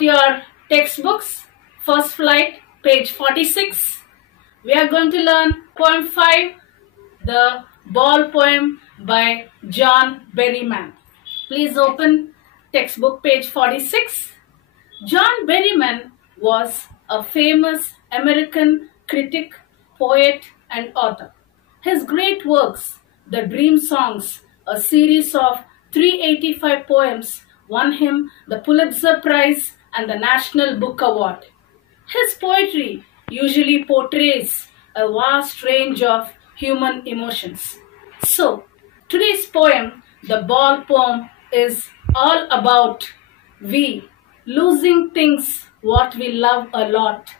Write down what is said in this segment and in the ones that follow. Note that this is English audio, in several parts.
out your textbooks, first flight, page 46. We are going to learn poem 5, the ball poem by John Berryman. Please open textbook page 46. John Berryman was a famous American critic, poet, and author. His great works, The Dream Songs, a series of 385 poems, won him the Pulitzer Prize and the National Book Award. His poetry usually portrays a vast range of human emotions. So, today's poem, the ball poem, is all about we losing things what we love a lot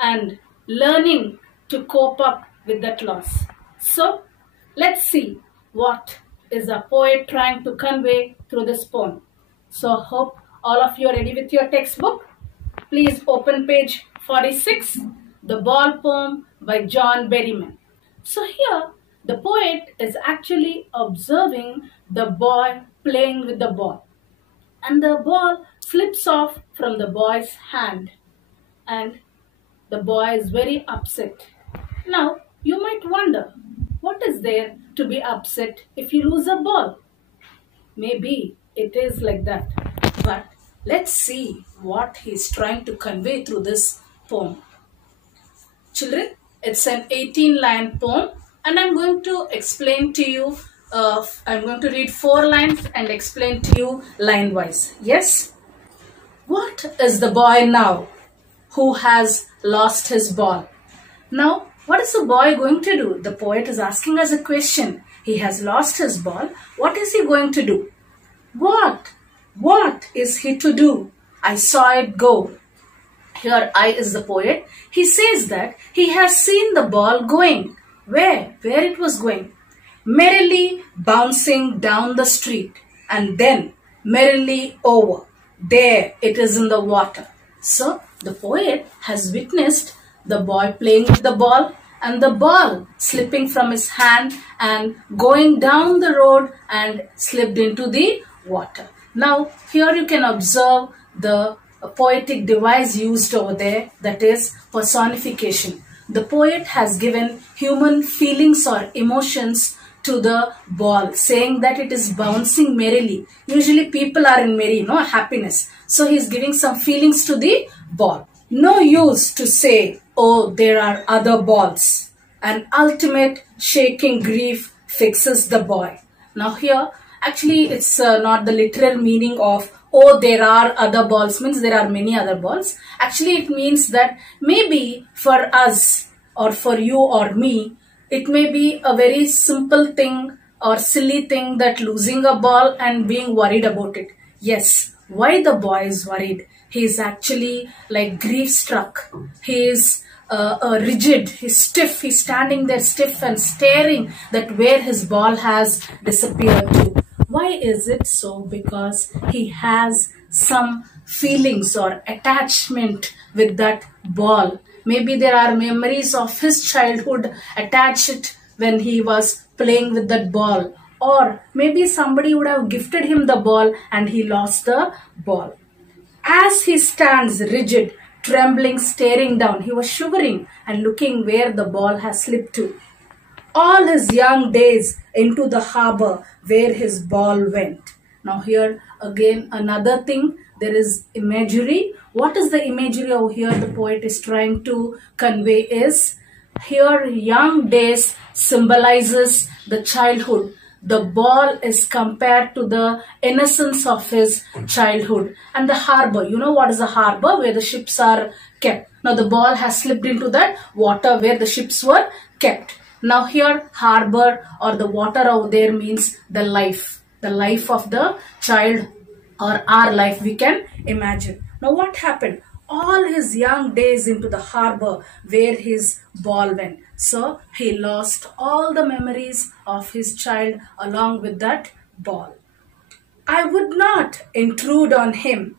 and learning to cope up with that loss. So, let's see what is a poet trying to convey through this poem. So, hope all of you are ready with your textbook. Please open page 46, the ball poem by John Berryman. So here, the poet is actually observing the boy playing with the ball. And the ball slips off from the boy's hand. And the boy is very upset. Now, you might wonder, what is there to be upset if you lose a ball? Maybe it is like that. But let's see what he's trying to convey through this poem. Children, it's an 18-line poem and I'm going to explain to you, I'm going to read 4 lines and explain to you line-wise. Yes? What is the boy now who has lost his ball? Now, what is the boy going to do? The poet is asking us a question. He has lost his ball. What is he going to do? What is he to do? I saw it go. Here I is the poet. He says that he has seen the ball going. Where it was going? Merrily bouncing down the street and then merrily over. There it is in the water. So the poet has witnessed the boy playing with the ball and the ball slipping from his hand and going down the road and slipped into the water. Now here you can observe the poetic device used over there, that is personification. The poet has given human feelings or emotions to the ball, saying that it is bouncing merrily. Usually people are in merry, happiness. So he is giving some feelings to the ball. No use to say, oh, there are other balls. An ultimate shaking grief fixes the boy. Now here, actually it's not the literal meaning of, oh, there are other balls, means there are many other balls. Actually, it means that maybe for us or for you or me, it may be a very simple thing or silly thing that losing a ball and being worried about it. Yes, why the boy is worried? He is actually like grief struck. He is rigid, he's stiff, he's standing there stiff and staring that where his ball has disappeared to. Why is it so? Because he has some feelings or attachment with that ball. Maybe there are memories of his childhood attached when he was playing with that ball. Or maybe somebody would have gifted him the ball and he lost the ball. As he stands rigid, trembling, staring down, he was shivering and looking where the ball has slipped to. All his young days into the harbor where his ball went. Now here again another thing, there is imagery. What is the imagery over here the poet is trying to convey is, here young days symbolizes the childhood. The ball is compared to the innocence of his childhood. And the harbor, you know what is a harbor? Where the ships are kept. Now the ball has slipped into that water where the ships were kept. Now here harbor or the water over there means the life of the child or our life we can imagine. Now what happened? All his young days into the harbor where his ball went. So he lost all the memories of his child along with that ball. I would not intrude on him.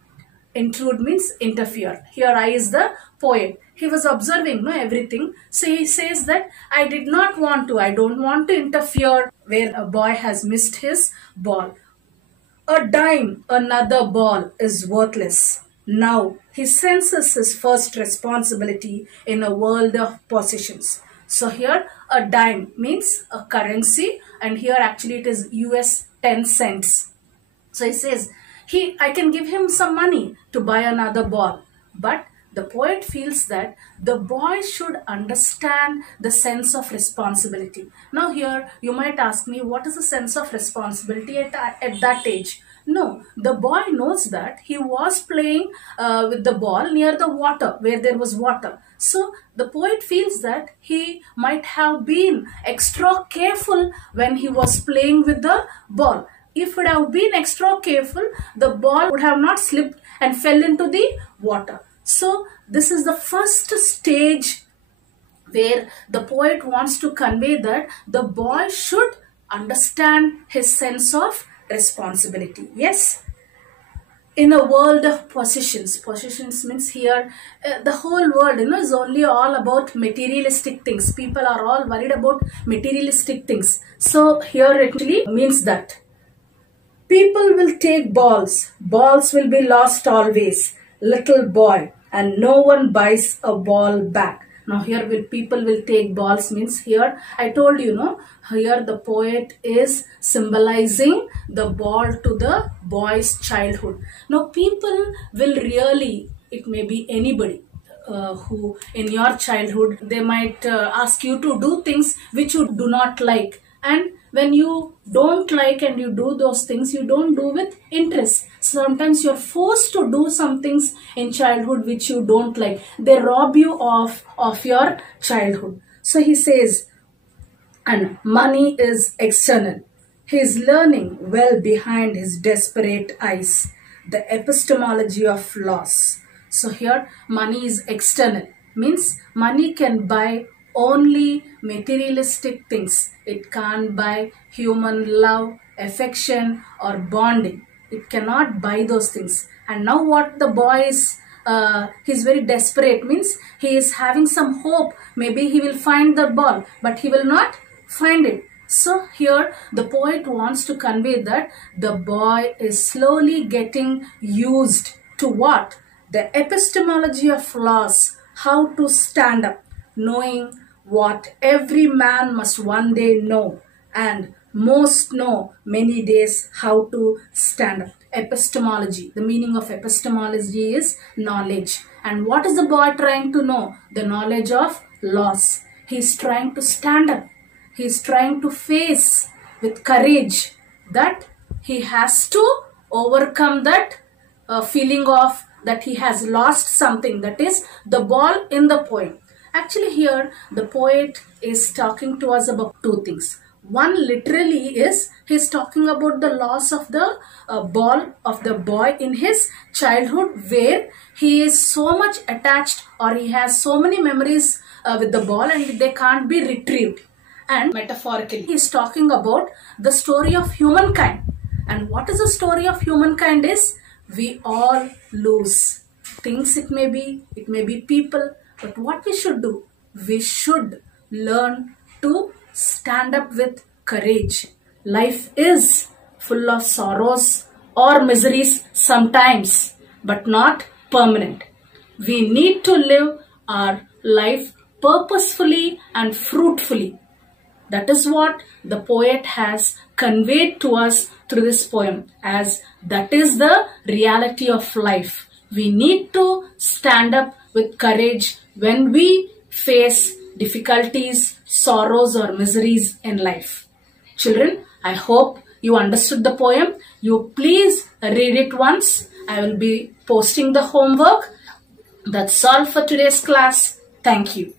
Intrude means interfere. Here I is the poet. He was observing everything. So he says that I don't want to interfere where a boy has missed his ball. A dime, another ball is worthless. Now he senses his first responsibility in a world of possessions. So here a dime means a currency, and here actually it is US 10 cents. So he says, I can give him some money to buy another ball. But the poet feels that the boy should understand the sense of responsibility. Now here you might ask me, what is the sense of responsibility at that age? No, the boy knows that he was playing with the ball near the water, where there was water. So the poet feels that he might have been extra careful when he was playing with the ball. If it have been extra careful, the ball would have not slipped and fell into the water. So this is the first stage where the poet wants to convey that the boy should understand his sense of responsibility. Yes. In a world of possessions means here the whole world is only all about materialistic things. People are all worried about materialistic things. So here it actually means that people will take balls will be lost always, little boy, and no one buys a ball back. Now here people will take balls means here I told you, here the poet is symbolizing the ball to the boy's childhood. Now people will really, it may be anybody who in your childhood, they might ask you to do things which you do not like. And when you don't like and you do those things, you don't do with interest. Sometimes you're forced to do some things in childhood which you don't like. They rob you of your childhood. So he says, and money is external. He is learning well behind his desperate eyes the epistemology of loss. So here money is external, means money can buy only materialistic things. It can't buy human love, affection or bonding. It cannot buy those things. And now what the boy is, he's very desperate, means he is having some hope. Maybe he will find the ball, but he will not find it. So here the poet wants to convey that the boy is slowly getting used to what? The epistemology of loss, how to stand up, knowing what every man must one day know, and most know many days how to stand up. Epistemology, the meaning of epistemology is knowledge. And what is the boy trying to know? The knowledge of loss. He is trying to stand up. He is trying to face with courage that he has to overcome that feeling of that he has lost something, that is the ball in the poem. Actually here the poet is talking to us about two things. One literally is he is talking about the loss of the ball of the boy in his childhood, where he is so much attached or he has so many memories with the ball and they can't be retrieved. And metaphorically he is talking about the story of humankind. And what is the story of humankind is, we all lose things. It may be people, but what we should do, we should learn to stand up with courage. Life is full of sorrows or miseries sometimes, but not permanent. We need to live our life purposefully and fruitfully. That is what the poet has conveyed to us through this poem, as that is the reality of life. We need to stand up with courage when we face difficulties, sorrows or miseries in life. Children, I hope you understood the poem. You please read it once. I will be posting the homework. That's all for today's class. Thank you.